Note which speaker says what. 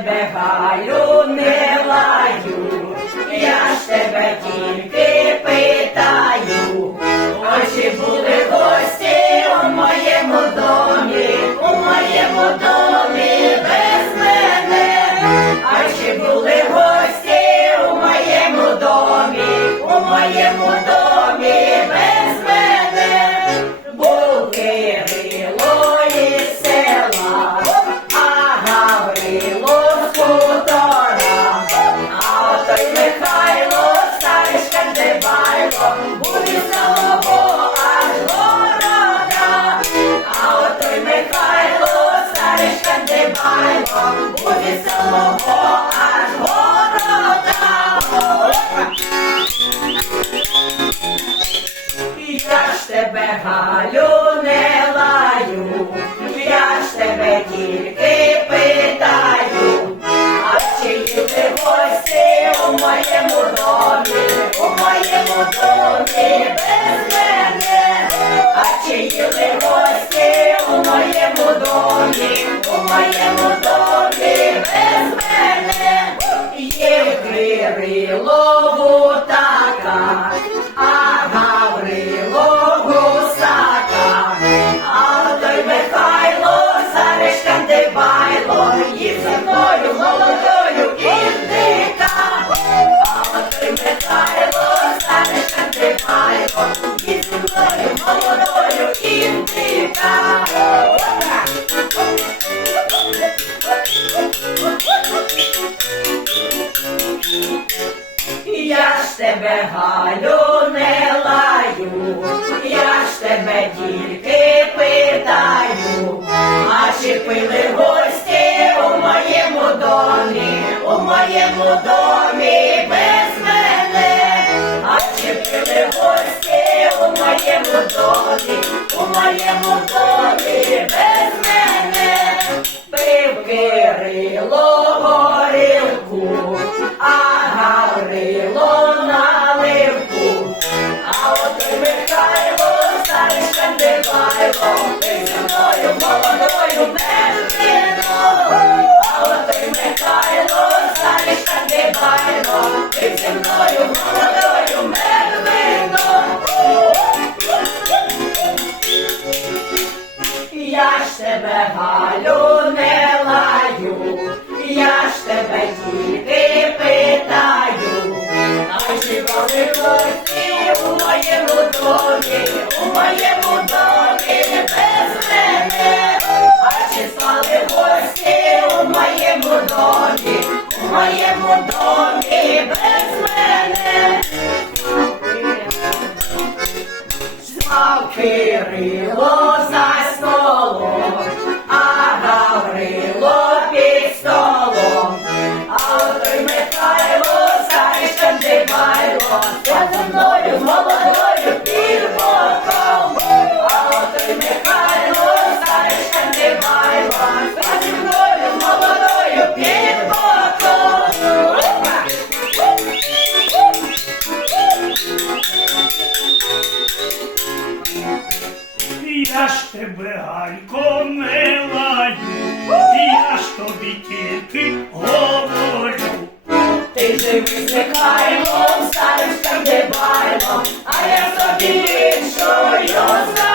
Speaker 1: тебе гаю не лаю, я ж тебе тільки моєму домі, у моєму домі без мене, а чи їли гості у моєму домі, у моєму домі без мене, є в Кирилову така, Я ж тебе Галю не лаю, я ж тебе тільки питаю, а чи пили гості у моєму домі, у моєму домі без мене, а чи пили гості у моєму домі, у моєму домі без мене, пив Кирило Галю не лаю, я ж тебе тільки питаю, чи гості у моєму домі, у моєму домі без мене, а чи спали гості у моєму домі, у моєму домі без мене. Спав Кирило Я
Speaker 2: ж тебе, Галько, не лаю, я ж тобі тільки говорю.
Speaker 1: Живи з Михайлом, старим дебайлом, а я собі іншою знайду.